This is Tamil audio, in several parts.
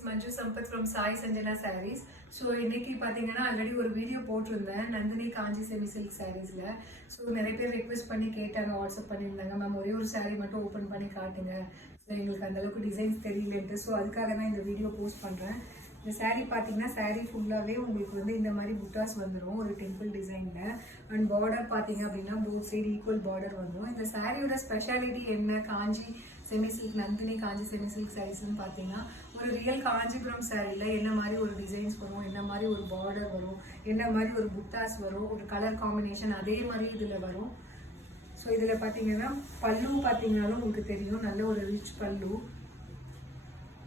is Manju Sampath from Sai Sanjana Sarees. So இன்னைக்கு பாத்தீங்கன்னா ஆல்ரெடி ஒரு வீடியோ போட்டிருந்தேன் நந்தினி காஞ்சி செமி சில்க் சாரீஸ்ல. ஸோ நிறைய பேர் ரெக்வெஸ்ட் பண்ணி கேட்டாங்க, வாட்ஸ்அப் பண்ணியிருந்தாங்க, மேம் ஒரே ஒரு சாரீ மட்டும் ஓப்பன் பண்ணி காட்டுங்க, ஸோ எங்களுக்கு அந்த அளவுக்கு டிசைன்ஸ் தெரியலன்ட்டு. ஸோ அதுக்காக தான் இந்த வீடியோ போஸ்ட் பண்ணுறேன். இந்த சாரீ பார்த்தீங்கன்னா சாரீ ஃபுல்லாகவே உங்களுக்கு வந்து இந்த மாதிரி புட்டாஸ் வந்துடும் ஒரு டெம்பிள் டிசைனில். அண்ட் பார்டர் பார்த்தீங்க அப்படின்னா போத் சைடு ஈக்குவல் பார்டர் வந்துடும். இந்த சாரியோட ஸ்பெஷாலிட்டி என்ன, காஞ்சி செமி சில்க் நந்தினி காஞ்சி செமி சில்க் சாரீஸ்ன்னு பார்த்தீங்கன்னா ஒரு ரியல் காஞ்சிபுரம் சாரியில் என்ன மாதிரி ஒரு டிசைன்ஸ் வரும், என்ன மாதிரி ஒரு பார்டர் வரும், என்ன மாதிரி ஒரு புட்டாஸ் வரும், ஒரு கலர் காம்பினேஷன் அதே மாதிரி இதில் வரும். ஸோ இதில் பார்த்தீங்கன்னா பல்லு பார்த்தீங்கன்னாலும் உங்களுக்கு தெரியும், நல்ல ஒரு ரிச் பல்லு.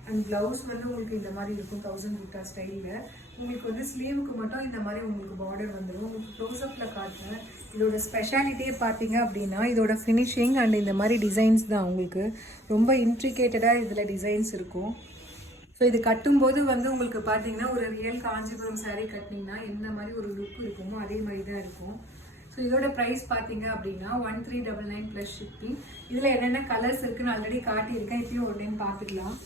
அண்ட் ப்ளவுஸ் வந்து உங்களுக்கு இந்த மாதிரி இருக்கும் 1000 புட்டா ஸ்டைலில். உங்களுக்கு வந்து ஸ்லீவுக்கு மட்டும் இந்த மாதிரி உங்களுக்கு பார்டர் வந்துடும். உங்களுக்கு க்ளோஸ்அப்பில் காட்டுறேன். இதோட ஸ்பெஷாலிட்டியே பார்த்தீங்க அப்படின்னா இதோட ஃபினிஷிங் அண்ட் இந்த மாதிரி டிசைன்ஸ் தான். உங்களுக்கு ரொம்ப இன்ட்ரிகேட்டடாக இதில் டிசைன்ஸ் இருக்கும். ஸோ இது கட்டும்போது வந்து உங்களுக்கு பார்த்தீங்கன்னா ஒரு ரியல் காஞ்சிபுரம் சாரீ கட்டினீங்கன்னா என்ன மாதிரி ஒரு லுக் இருக்குமோ அதே மாதிரி தான் இருக்கும். ஸோ இதோட ப்ரைஸ் பார்த்தீங்க அப்படின்னா 1399 ப்ளஸ் ஷிப்பிங். இதில் என்னென்ன கலர்ஸ் இருக்குன்னு ஆல்ரெடி காட்டியிருக்கேன், இப்பயும் ஒரு டைம் பார்த்துக்கலாம்.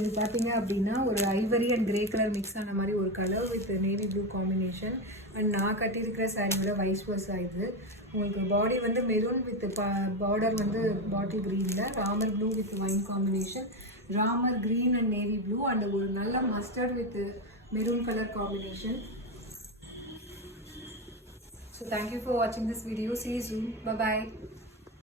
இது பார்த்தீங்க அப்படின்னா ஒரு Ivory and grey colour mix ஆன மாதிரி ஒரு colour with navy blue combination. And நான் கட்டியிருக்கிற சாரியோட வைஸ் வர்ஸா இது. உங்களுக்கு பாடி வந்து மெரூன் வித் பார்டர் வந்து பாட்டில் க்ரீனில், Ramar blue with wine combination, Ramar green and navy blue and ஒரு நல்ல mustard with maroon colour combination. So thank you for வாட்சிங் this video. See you soon. Bye bye.